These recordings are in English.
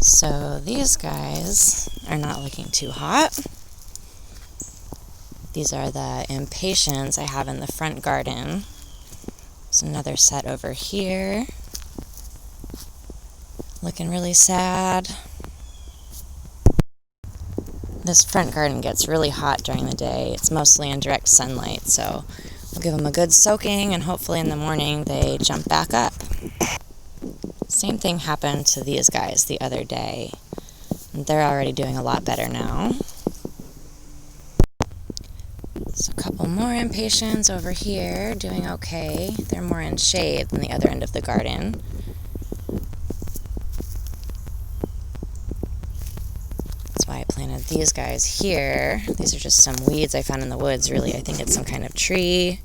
So these guys are not looking too hot. These are the impatiens I have in the front garden. There's another set over here. Looking really sad. This front garden gets really hot during the day. It's mostly in direct sunlight, so we'll give them a good soaking, and hopefully in the morning they jump back up. Same thing happened to these guys the other day. They're already doing a lot better now. So a couple more impatiens over here doing okay. They're more in shade than the other end of the garden. That's why I planted these guys here. These are just some weeds I found in the woods, really. I think it's some kind of tree.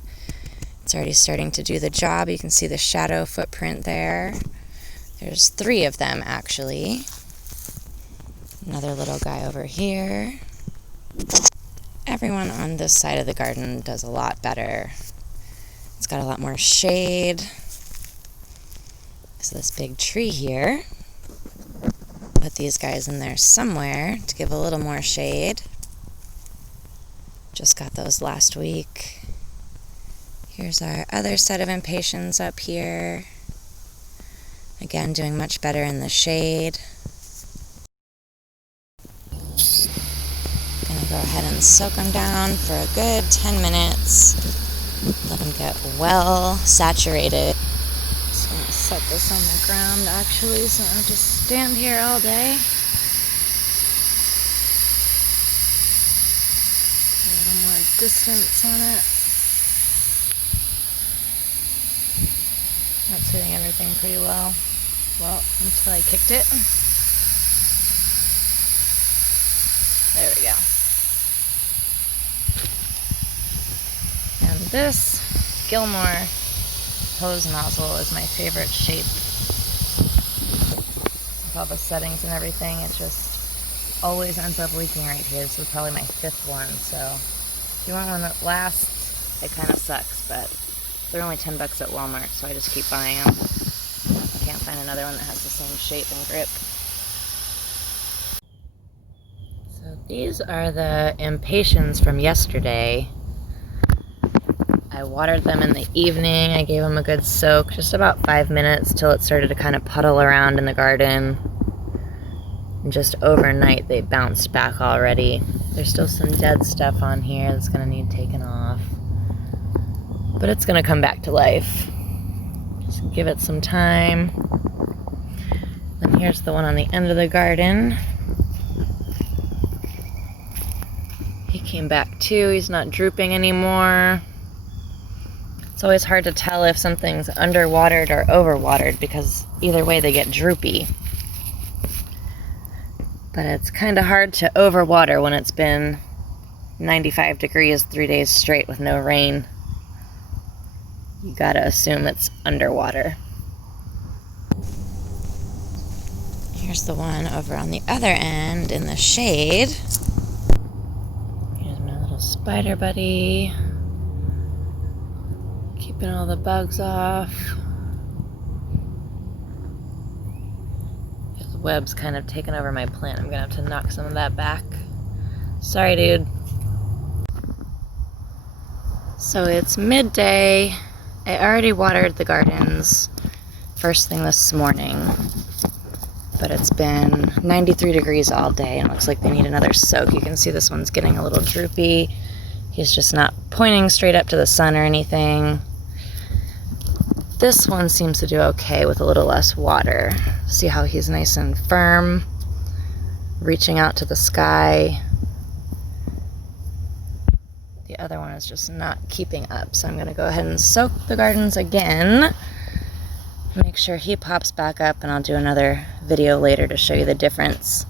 It's already starting to do the job. You can see the shadow footprint there. There's 3 of them, actually. Another little guy over here. Everyone on this side of the garden does a lot better. It's got a lot more shade. So this big tree here. Put these guys in there somewhere to give a little more shade. Just got those last week. Here's our other set of impatiens up here. Again, doing much better in the shade. Gonna go ahead and soak them down for a good 10 minutes. Let them get well saturated. Just gonna set this on the ground actually, so I don't have to stand here all day. A little more distance on it. That's hitting everything pretty well. Well, until I kicked it. There we go. And this Gilmore hose nozzle is my favorite shape. With all the settings and everything, it just always ends up leaking right here. This is probably my 5th one, so if you want one that lasts, it kind of sucks, but they're only $10 at Walmart, so I just keep buying them. I can't find another one that has the same shape and grip. So these are the impatiens from yesterday. I watered them in the evening. I gave them a good soak, just about 5 minutes till it started to kind of puddle around in the garden. And just overnight they bounced back already. There's still some dead stuff on here that's going to need taken off. But it's going to come back to life. Just give it some time. Then here's the one on the end of the garden. He came back too. He's not drooping anymore. It's always hard to tell if something's underwatered or overwatered because either way they get droopy. But it's kind of hard to overwater when it's been 95 degrees 3 days straight with no rain. You gotta assume it's underwater. Here's the one over on the other end in the shade. Here's my little spider buddy. Keeping all the bugs off. The web's kind of taken over my plant. I'm gonna have to knock some of that back. Sorry, dude. So it's midday. I already watered the gardens first thing this morning, but it's been 93 degrees all day and it looks like they need another soak. You can see this one's getting a little droopy. He's just not pointing straight up to the sun or anything. This one seems to do okay with a little less water. See how he's nice and firm, reaching out to the sky. The other one is just not keeping up, so I'm going to go ahead and soak the gardens again. Make sure he pops back up, and I'll do another video later to show you the difference.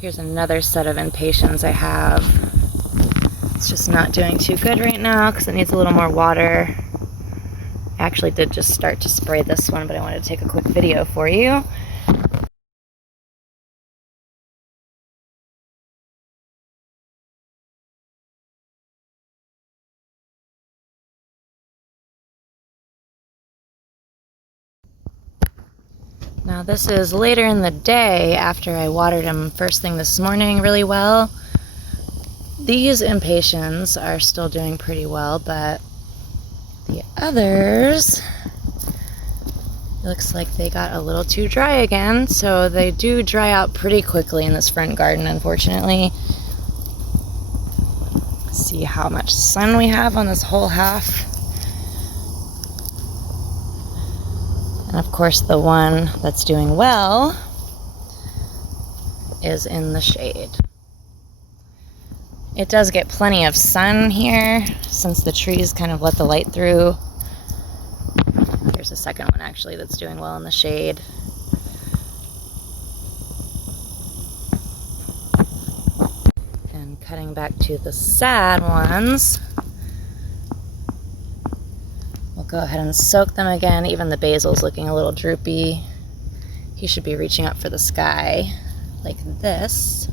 Here's another set of impatiens I have. It's just not doing too good right now because it needs a little more water. I actually did just start to spray this one, but I wanted to take a quick video for you. Now this is later in the day after I watered them first thing this morning really well. These impatiens are still doing pretty well, but the others, looks like they got a little too dry again. So they do dry out pretty quickly in this front garden, unfortunately. See how much sun we have on this whole half. And of course the one that's doing well is in the shade. It does get plenty of sun here since the trees kind of let the light through. Here's a second one actually that's doing well in the shade. And cutting back to the sad ones, we'll go ahead and soak them again. Even the basil's looking a little droopy. He should be reaching up for the sky like this.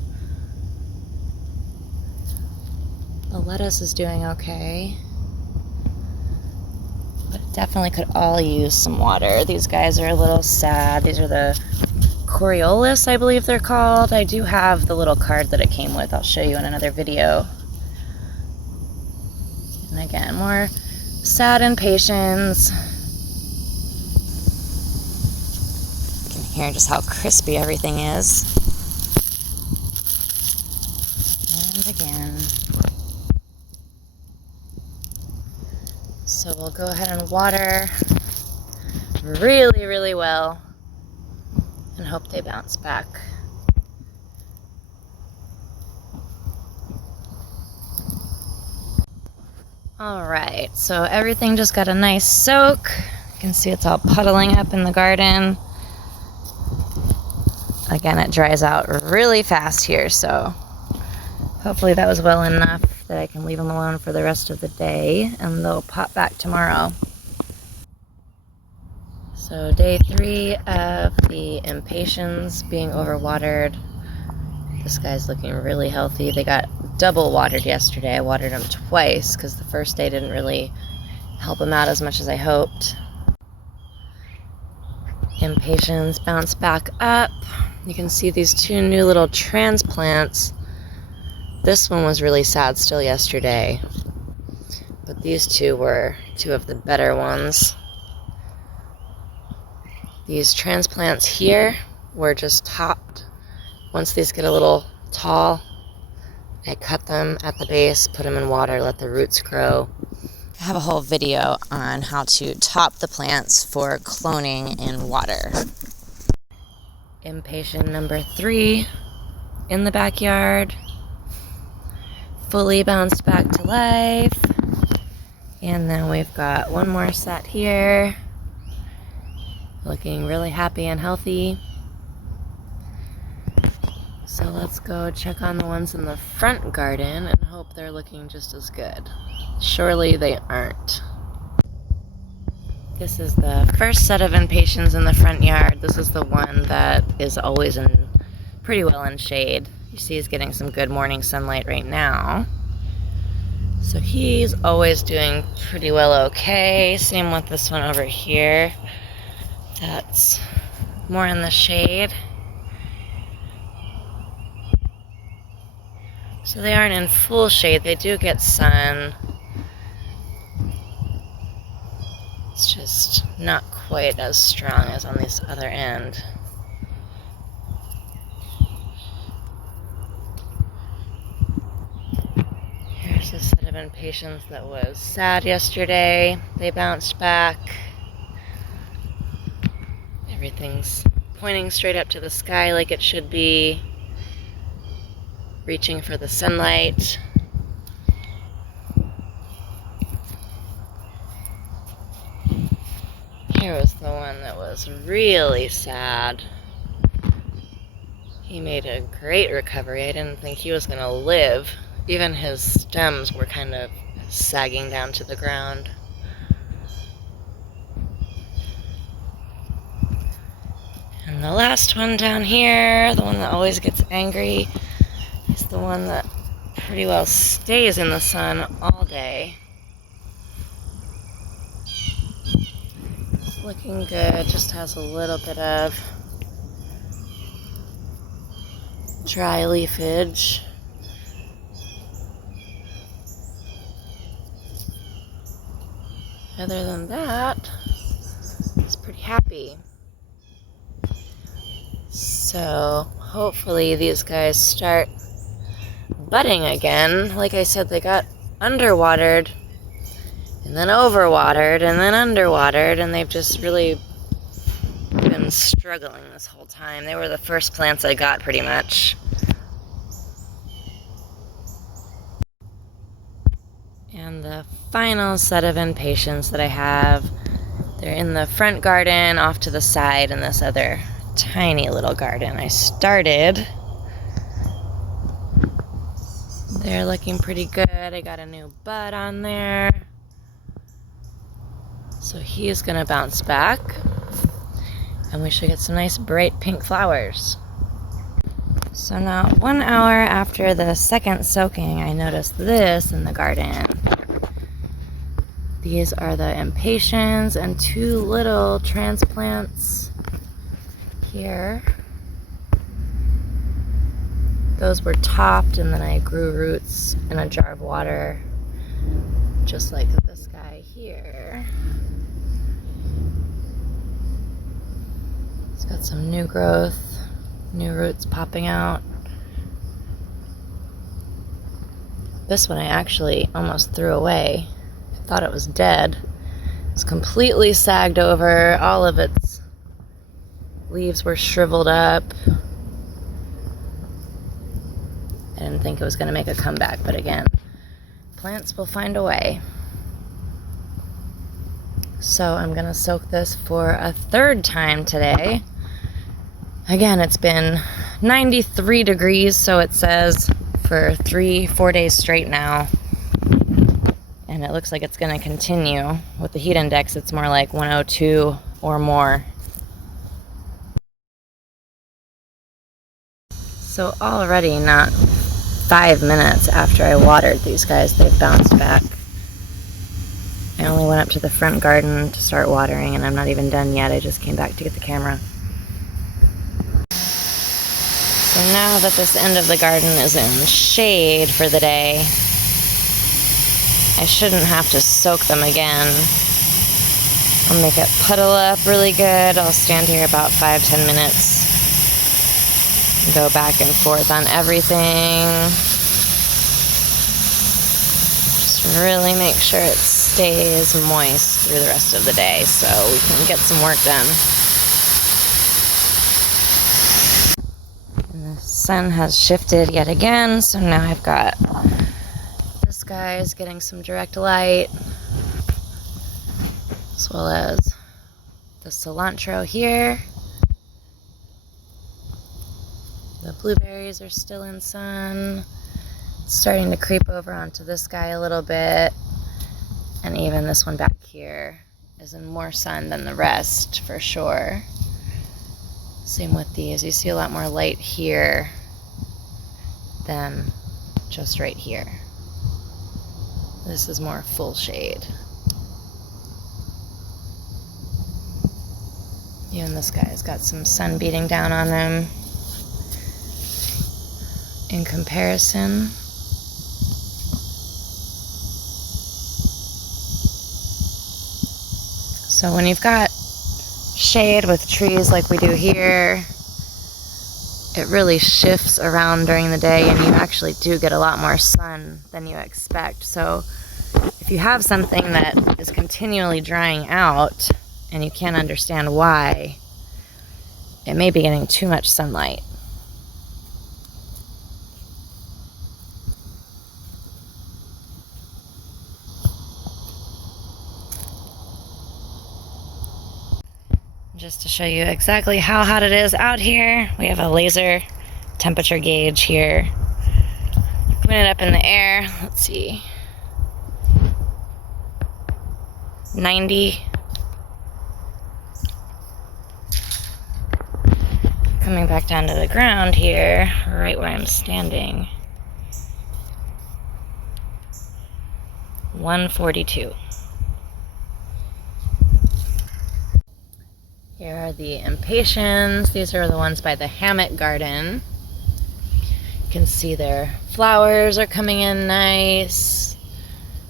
The lettuce is doing okay, but it definitely could all use some water. These guys are a little sad. These are the Coriolis, I believe they're called. I do have the little card that it came with. I'll show you in another video. And again, more sad impatiens. You can hear just how crispy everything is. And again. So we'll go ahead and water really, really well and hope they bounce back. All right, so everything just got a nice soak. You can see it's all puddling up in the garden. Again, it dries out really fast here, so hopefully that was well enough that I can leave them alone for the rest of the day, and they'll pop back tomorrow. So day 3 of the impatiens being overwatered. This guy's looking really healthy. They got double watered yesterday. I watered them twice because the first day didn't really help them out as much as I hoped. Impatiens bounce back up. You can see these 2 new little transplants. This one was really sad still yesterday, but these 2 were 2 of the better ones. These transplants here were just topped. Once these get a little tall, I cut them at the base, put them in water, let the roots grow. I have a whole video on how to top the plants for cloning in water. Impatient number 3 in the backyard. Fully bounced back to life. And then we've got one more set here, looking really happy and healthy. So let's go check on the ones in the front garden and hope they're looking just as good. Surely they aren't. This is the first set of impatiens in the front yard. This is the one that is always in pretty well in shade. You see he's getting some good morning sunlight right now. So he's always doing pretty well okay. Same with this one over here. That's more in the shade. So they aren't in full shade. They do get sun. It's just not quite as strong as on this other end. Here's a set of impatiens that was sad yesterday. They bounced back. Everything's pointing straight up to the sky like it should be. Reaching for the sunlight. Here was the one that was really sad. He made a great recovery. I didn't think he was going to live. Even his stems were kind of sagging down to the ground. And the last one down here, the one that always gets angry, is the one that pretty well stays in the sun all day. It's looking good, just has a little bit of dry leafage. Other than that, it's pretty happy. So hopefully these guys start budding again. Like I said, they got underwatered and then overwatered and then underwatered, and they've just really been struggling this whole time. They were the first plants I got pretty much. And the final set of impatiens that I have, they're in the front garden off to the side in this other tiny little garden I started. They're looking pretty good. I got a new bud on there. So he's gonna bounce back. And we should get some nice bright pink flowers. So now 1 hour after the second soaking, I noticed this in the garden. These are the impatiens and 2 little transplants here. Those were topped, and then I grew roots in a jar of water, just like this guy here. It's got some new growth, new roots popping out. This one I actually almost threw away. I thought it was dead. It's completely sagged over. All of its leaves were shriveled up. I didn't think it was going to make a comeback, but again, plants will find a way. So I'm going to soak this for a 3rd time today. Again, it's been 93 degrees, so it says, for 3-4 days straight now. And it looks like it's going to continue. With the heat index, it's more like 102 or more. So already, not 5 minutes after I watered these guys, they've bounced back. I only went up to the front garden to start watering, and I'm not even done yet. I just came back to get the camera. So now that this end of the garden is in shade for the day, I shouldn't have to soak them again. I'll make it puddle up really good. I'll stand here about 5-10 minutes. Go back and forth on everything. Just really make sure it stays moist through the rest of the day so we can get some work done. And the sun has shifted yet again, so now I've got this guy's getting some direct light, as well as the cilantro here. The blueberries are still in sun. It's starting to creep over onto this guy a little bit. And even this one back here is in more sun than the rest, for sure. Same with these. You see a lot more light here than just right here. This is more full shade. Even this guy's got some sun beating down on him. In comparison, so when you've got shade with trees like we do here, it really shifts around during the day, and you actually do get a lot more sun than you expect. So if you have something that is continually drying out and you can't understand why, it may be getting too much sunlight. Just to show you exactly how hot it is out here, we have a laser temperature gauge here. Putting it up in the air, let's see, 90. Coming back down to the ground here, right where I'm standing, 142. Here are the impatiens. These are the ones by the hammock garden. can see their flowers are coming in nice.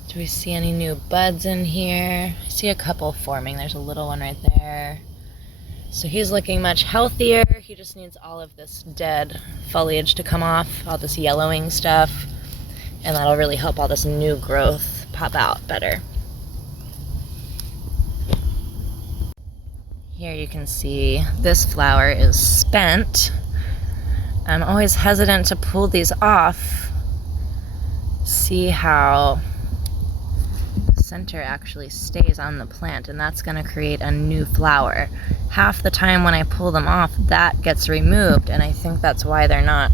Do we see any new buds in here? I see a couple forming. There's a little one right there. So he's looking much healthier. He just needs all of this dead foliage to come off, all this yellowing stuff, and that'll really help all this new growth pop out better. Here you can see this flower is spent. I'm always hesitant to pull these off. See how the center actually stays on the plant, and that's going to create a new flower. Half the time when I pull them off, that gets removed, and I think that's why they're not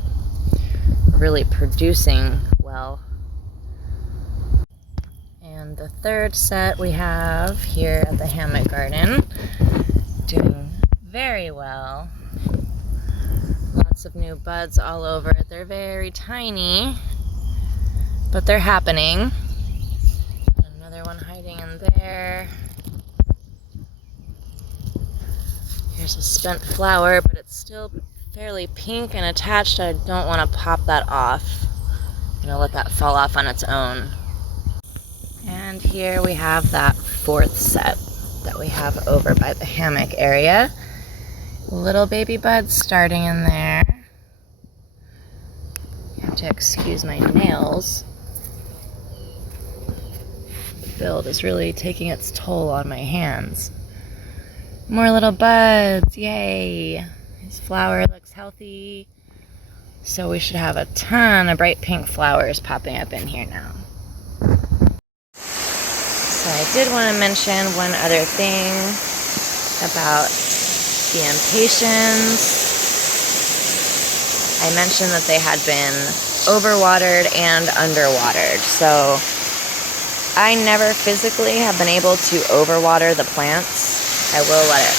really producing well. And the third set we have here at the hammock garden, doing very well. Lots of new buds all over it. They're very tiny, but they're happening. Another one hiding in there. Here's a spent flower, but it's still fairly pink and attached. I don't want to pop that off. I'm going to let that fall off on its own. And here we have that fourth set that we have over by the hammock area. Little baby buds starting in there. You have to excuse my nails. The build is really taking its toll on my hands. More little buds, yay! This flower looks healthy. So we should have a ton of bright pink flowers popping up in here now. So I did want to mention one other thing about the impatiens. I mentioned that they had been overwatered and underwatered. So I never physically have been able to overwater the plants. I will let it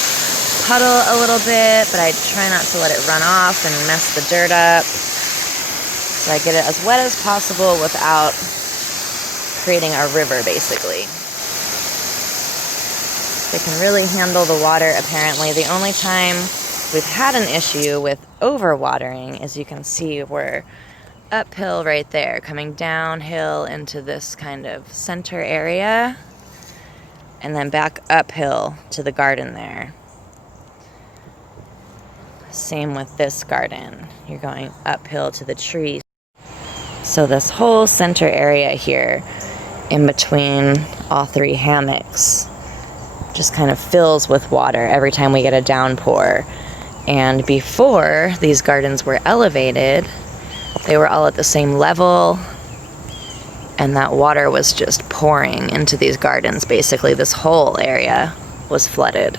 puddle a little bit, but I try not to let it run off and mess the dirt up. So I get it as wet as possible without creating a river, basically. They can really handle the water, apparently. The only time we've had an issue with overwatering is, you can see we're uphill right there, coming downhill into this kind of center area, and then back uphill to the garden there. Same with this garden. You're going uphill to the trees. So this whole center area here, in between all three hammocks, just kind of fills with water every time we get a downpour. And before these gardens were elevated, they were all at the same level, and that water was just pouring into these gardens. Basically, this whole area was flooded.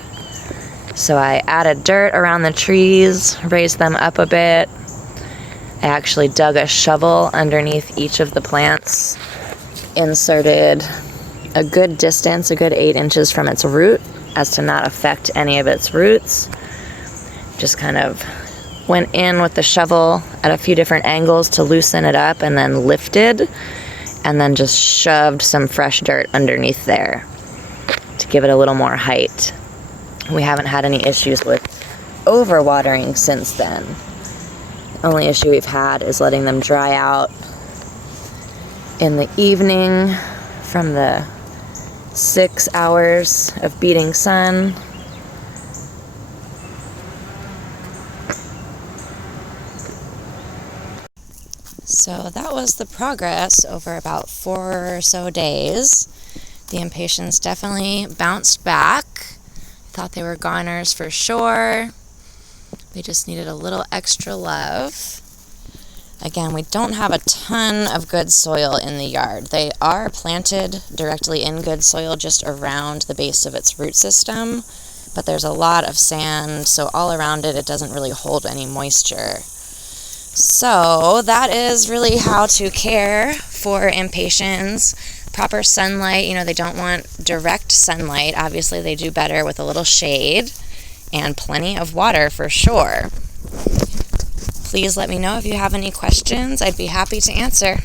So I added dirt around the trees, raised them up a bit. I actually dug a shovel underneath each of the plants, inserted a good distance, a good 8 inches from its root, as to not affect any of its roots. Just kind of went in with the shovel at a few different angles to loosen it up, and then lifted, and then just shoved some fresh dirt underneath there to give it a little more height. We haven't had any issues with overwatering since then. The only issue we've had is letting them dry out in the evening from the 6 hours of beating sun. So that was the progress over about 4 or so days. The impatiens definitely bounced back. Thought they were goners for sure. They just needed a little extra love. Again, we don't have a ton of good soil in the yard. They are planted directly in good soil just around the base of its root system, but there's a lot of sand, so all around it, it doesn't really hold any moisture. So that is really how to care for impatiens. Proper sunlight, they don't want direct sunlight. Obviously, they do better with a little shade, and plenty of water for sure. Please let me know if you have any questions. I'd be happy to answer.